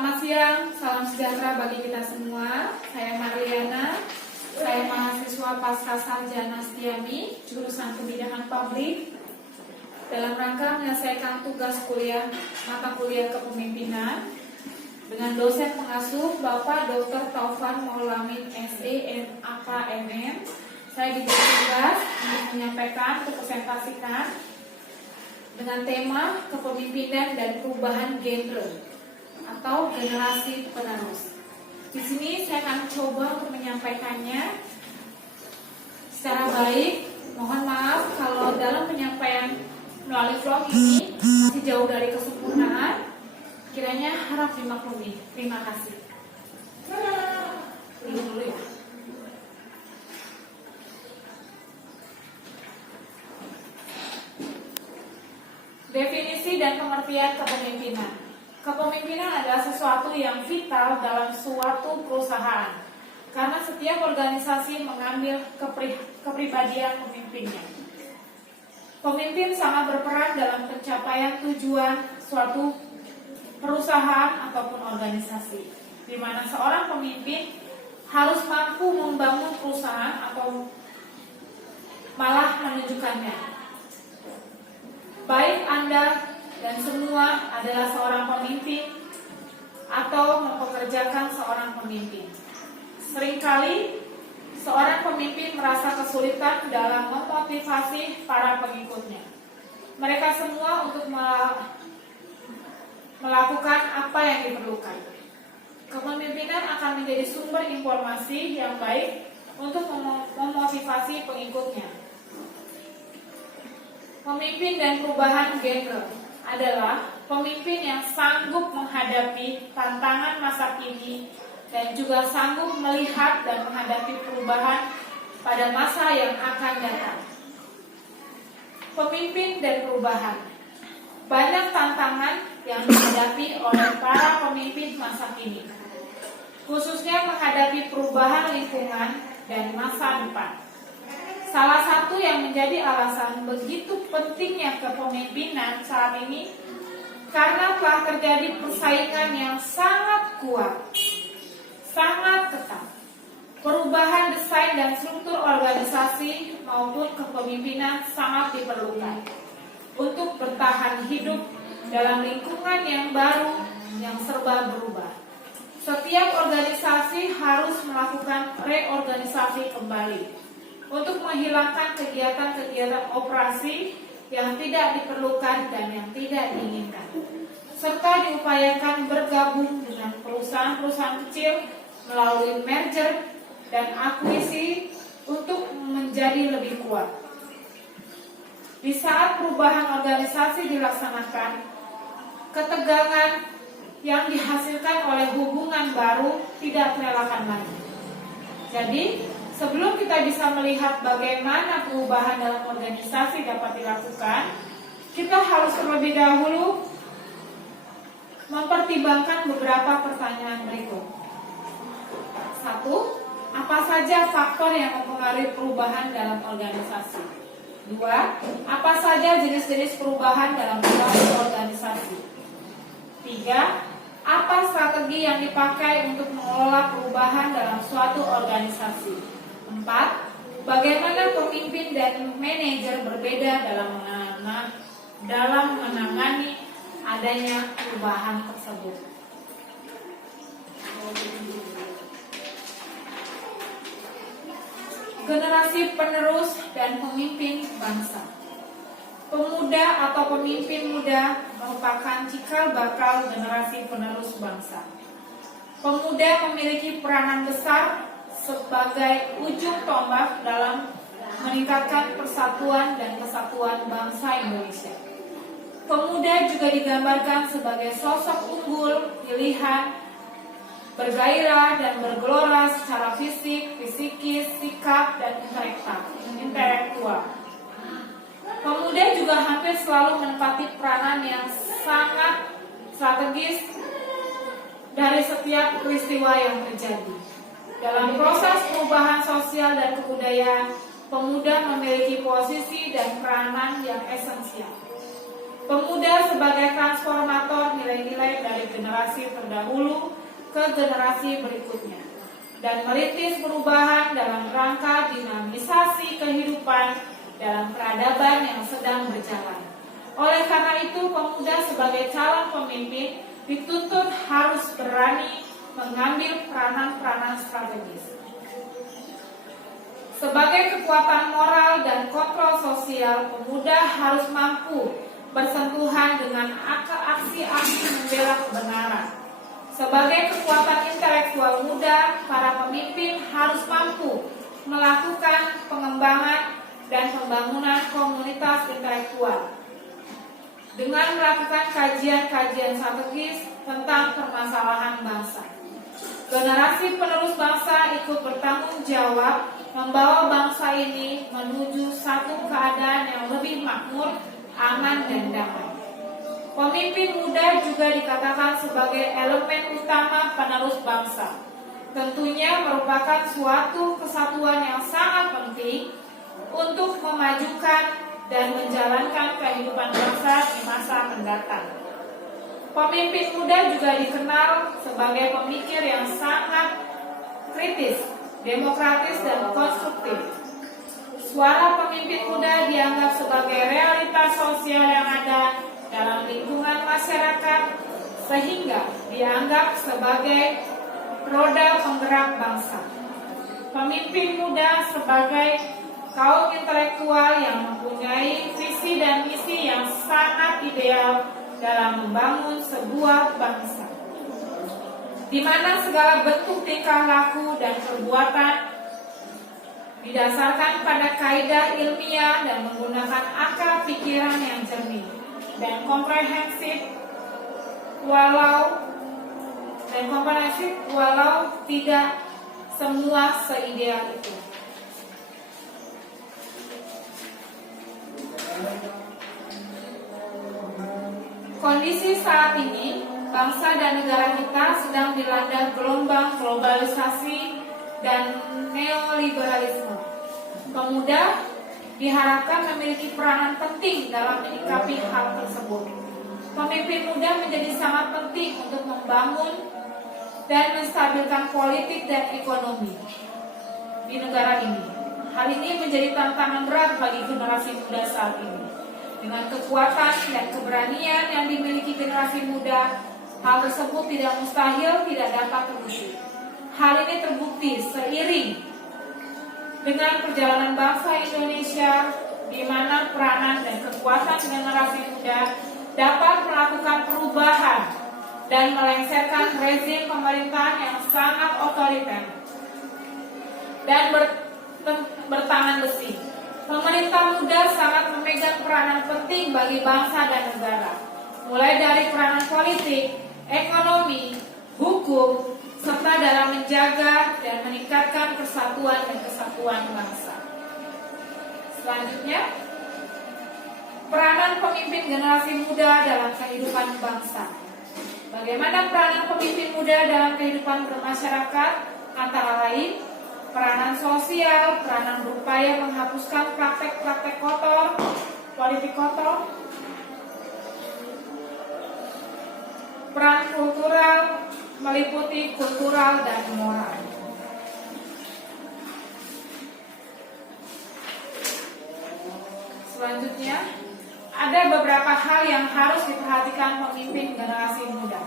Selamat siang, salam sejahtera bagi kita semua. Saya Marliana, saya mahasiswa Pascasarjana Setiami, jurusan Kebijakan Publik. Dalam rangka menyelesaikan tugas kuliah mata kuliah kepemimpinan dengan dosen pengasuh Bapak Dr. Taufan Maulamin SE MAK MM, saya diberi tugas untuk menyampaikan atau presentasikan dengan tema kepemimpinan dan perubahan genre atau generasi penerus. Di sini saya akan coba untuk menyampaikannya secara baik. Mohon maaf kalau dalam penyampaian melalui vlog ini masih jauh dari kesempurnaan. Kiranya harap dimaklumi. Terima kasih. Dulu ya. Definisi dan pengertian kepemimpinan. Kepemimpinan adalah sesuatu yang vital dalam suatu perusahaan, karena setiap organisasi mengambil kepribadian pemimpinnya. Pemimpin sangat berperan dalam pencapaian tujuan suatu perusahaan ataupun organisasi, di mana seorang pemimpin harus mampu membangun perusahaan atau malah menunjukkannya. Baik Anda dan semua adalah seorang pemimpin atau mempekerjakan seorang pemimpin. Seringkali seorang pemimpin merasa kesulitan dalam memotivasi para pengikutnya. Mereka semua untuk melakukan apa yang diperlukan. Kepemimpinan akan menjadi sumber informasi yang baik untuk memotivasi pengikutnya. Pemimpin dan perubahan genre adalah pemimpin yang sanggup menghadapi tantangan masa kini dan juga sanggup melihat dan menghadapi perubahan pada masa yang akan datang. Pemimpin dan perubahan. Banyak tantangan yang dihadapi oleh para pemimpin masa kini, khususnya menghadapi perubahan lingkungan dan masa depan. Salah satu yang menjadi alasan begitu pentingnya kepemimpinan saat ini karena telah terjadi persaingan yang sangat kuat, sangat ketat. Perubahan desain dan struktur organisasi maupun kepemimpinan sangat diperlukan untuk bertahan hidup dalam lingkungan yang baru yang serba berubah. Setiap organisasi harus melakukan reorganisasi kembali untuk menghilangkan kegiatan-kegiatan operasi yang tidak diperlukan dan yang tidak diinginkan, serta diupayakan bergabung dengan perusahaan-perusahaan kecil melalui merger dan akuisisi untuk menjadi lebih kuat. Di saat perubahan organisasi dilaksanakan, ketegangan yang dihasilkan oleh hubungan baru tidak terelakkan lagi. Jadi, sebelum kita bisa melihat bagaimana perubahan dalam organisasi dapat dilakukan, kita harus terlebih dahulu mempertimbangkan beberapa pertanyaan berikut. 1. Apa saja faktor yang mempengaruhi perubahan dalam organisasi? 2. Apa saja jenis-jenis perubahan dalam suatu organisasi? 3. Apa strategi yang dipakai untuk mengelola perubahan dalam suatu organisasi? 4. Bagaimana pemimpin dan manajer berbeda dalam menangani adanya perubahan tersebut. Generasi penerus dan pemimpin bangsa. Pemuda atau pemimpin muda merupakan cikal bakal generasi penerus bangsa. Pemuda memiliki peranan besar sebagai ujung tombak dalam meningkatkan persatuan dan kesatuan bangsa Indonesia. Pemuda juga digambarkan sebagai sosok unggul, pilihan, bergairah dan bergelora secara fisik, psikis, sikap, dan intelektual. Pemuda juga hampir selalu menempati peranan yang sangat strategis dari setiap peristiwa yang terjadi. Dalam proses perubahan sosial dan kebudayaan, pemuda memiliki posisi dan peranan yang esensial. Pemuda sebagai transformator nilai-nilai dari generasi terdahulu ke generasi berikutnya dan merintis perubahan dalam rangka dinamisasi kehidupan dalam peradaban yang sedang berjalan. Oleh karena itu, pemuda sebagai calon pemimpin dituntut harus berani mengambil peranan-peranan strategis. Sebagai kekuatan moral dan kontrol sosial, pemuda harus mampu bersentuhan dengan aksi-aksi membela kebenaran. Sebagai kekuatan intelektual muda, para pemimpin harus mampu melakukan pengembangan dan pembangunan komunitas intelektual dengan melakukan kajian-kajian strategis tentang permasalahan bangsa. Generasi penerus bangsa ikut bertanggung jawab membawa bangsa ini menuju satu keadaan yang lebih makmur, aman, dan damai. Pemimpin muda juga dikatakan sebagai elemen utama penerus bangsa. Tentunya merupakan suatu kesatuan yang sangat penting untuk memajukan dan menjalankan kehidupan bangsa di masa mendatang. Pemimpin muda juga dikenal sebagai pemikir yang sangat kritis, demokratis, dan konstruktif. Suara pemimpin muda dianggap sebagai realitas sosial yang ada dalam lingkungan masyarakat, sehingga dianggap sebagai roda penggerak bangsa. Pemimpin muda sebagai kaum intelektual yang mempunyai visi dan misi yang sangat ideal dalam membangun sebuah bangsa, di mana segala bentuk tingkah laku dan perbuatan didasarkan pada kaidah ilmiah dan menggunakan akal pikiran yang jernih dan komprehensif, walau tidak semua seideal itu. Kondisi saat ini, bangsa dan negara kita sedang dilanda gelombang globalisasi dan neoliberalisme. Pemuda diharapkan memiliki peranan penting dalam menyikapi hal tersebut. Pemimpin muda menjadi sangat penting untuk membangun dan menstabilkan politik dan ekonomi di negara ini. Hal ini menjadi tantangan berat bagi generasi muda saat ini. Dengan kekuatan dan keberanian yang dimiliki generasi muda, hal tersebut tidak mustahil, tidak dapat terwujud. Hal ini terbukti seiring dengan perjalanan bangsa Indonesia, di mana peranan dan kekuatan generasi muda dapat melakukan perubahan dan melengsarkan rezim pemerintahan yang sangat otoriter dan bertangan besi. Pemerintah muda sangat memegang peranan penting bagi bangsa dan negara, mulai dari peranan politik, ekonomi, hukum, serta dalam menjaga dan meningkatkan persatuan dan kesatuan bangsa. Selanjutnya, peranan pemimpin generasi muda dalam kehidupan bangsa. Bagaimana peranan pemimpin muda dalam kehidupan bermasyarakat? Antara lain, peranan sosial, peranan berupaya menghapuskan praktek-praktek kotor, politik kotor, peran kultural, meliputi kultural dan moral. Selanjutnya, ada beberapa hal yang harus diperhatikan pemimpin generasi muda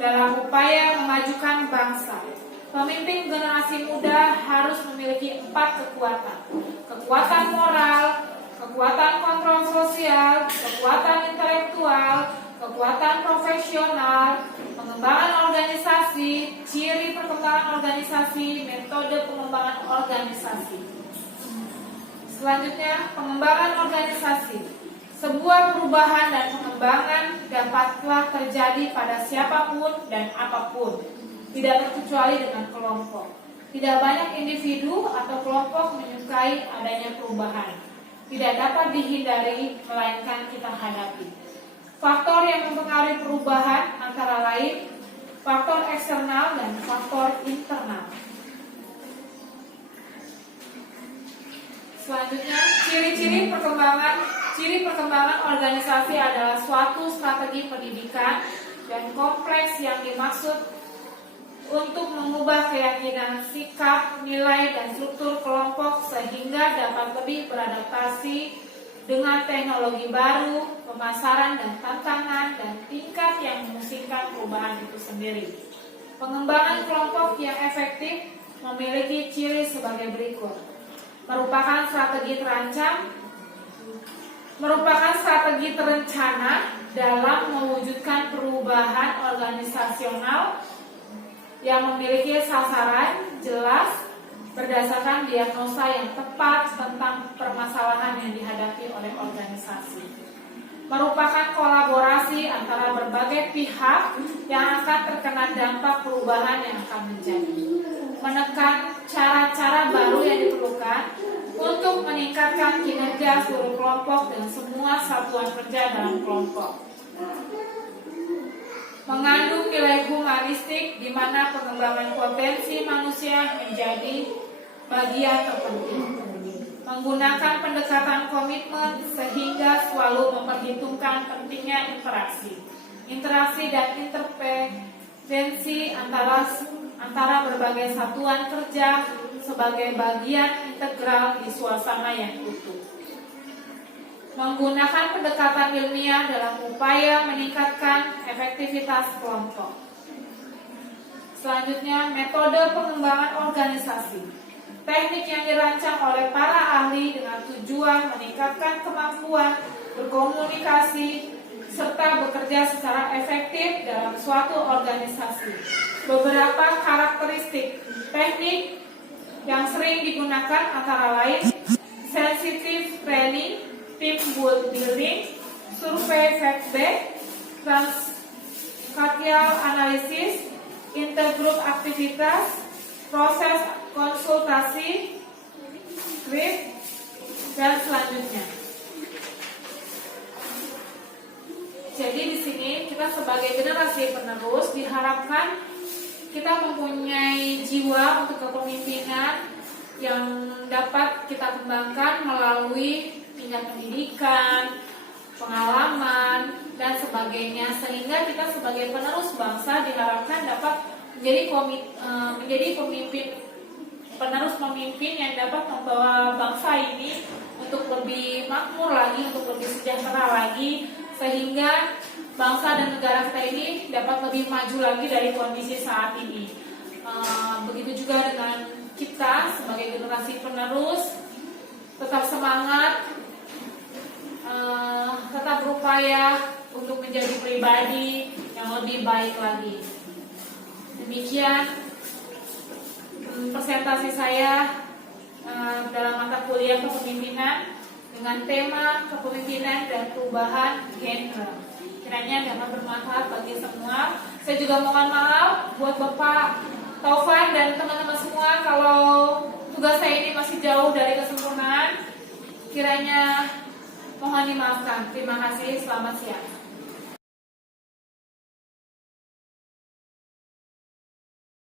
dalam upaya memajukan bangsa. Pemimpin generasi muda harus memiliki 4 kekuatan: kekuatan moral, kekuatan kontrol sosial, kekuatan intelektual, kekuatan profesional, pengembangan organisasi, ciri perkembangan organisasi, metode pengembangan organisasi. Selanjutnya, pengembangan organisasi. Sebuah perubahan dan pengembangan dapatlah terjadi pada siapapun dan apapun, tidak terkecuali dengan kelompok. Tidak banyak individu atau kelompok menyukai adanya perubahan. Tidak dapat dihindari, melainkan kita hadapi. Faktor yang mempengaruhi perubahan antara lain faktor eksternal dan faktor internal. Selanjutnya, ciri-ciri perkembangan pengembangan organisasi adalah suatu strategi pendidikan dan kompleks yang dimaksud untuk mengubah keyakinan, sikap, nilai, dan struktur kelompok sehingga dapat lebih beradaptasi dengan teknologi baru, pemasaran dan tantangan, dan tingkat yang memusingkan perubahan itu sendiri. Pengembangan kelompok yang efektif memiliki ciri sebagai berikut. Merupakan strategi terencana dalam mewujudkan perubahan organisasional yang memiliki sasaran jelas berdasarkan diagnosa yang tepat tentang permasalahan yang dihadapi oleh organisasi. Merupakan kolaborasi antara berbagai pihak yang akan terkena dampak perubahan yang akan menjadi. Menekan cara-cara baru yang diperlukan untuk meningkatkan kinerja seluruh kelompok dan semua satuan kerja dalam kelompok. Mengandung nilai humanistik di mana pengembangan potensi manusia menjadi bagian terpenting. Menggunakan pendekatan komitmen sehingga selalu memperhitungkan pentingnya interaksi dan intervensi antara berbagai satuan kerja sebagai bagian integral di suasana yang utuh. Menggunakan pendekatan ilmiah dalam upaya meningkatkan efektivitas kelompok. Selanjutnya, metode pengembangan organisasi. Teknik yang dirancang oleh para ahli dengan tujuan meningkatkan kemampuan berkomunikasi serta bekerja secara efektif dalam suatu organisasi. Beberapa karakteristik teknik yang sering digunakan antara lain sensitive training, team building, survei feedback, transkripsial analisis, intergroup aktivitas, proses konsultasi, script, dan selanjutnya. Jadi di sini kita sebagai generasi penerus diharapkan kita mempunyai jiwa untuk kepemimpinan yang dapat kita kembangkan melalui tingkat pendidikan, pengalaman, dan sebagainya, sehingga kita sebagai penerus bangsa diharapkan dapat menjadi penerus pemimpin yang dapat membawa bangsa ini untuk lebih makmur lagi, untuk lebih sejahtera lagi, sehingga bangsa dan negara kita ini dapat lebih maju lagi dari kondisi saat ini. Begitu juga dengan kita sebagai generasi penerus, tetap semangat, tetap berupaya untuk menjadi pribadi yang lebih baik lagi. Demikian presentasi saya dalam mata kuliah kepemimpinan dengan tema kepemimpinan dan perubahan genre. Kiranya dapat bermanfaat bagi semua. Saya juga mohon maaf buat Bapak Taufan dan teman-teman semua kalau tugas saya ini masih jauh dari kesempurnaan. Kiranya mohon dimaafkan. Terima kasih. Selamat siang.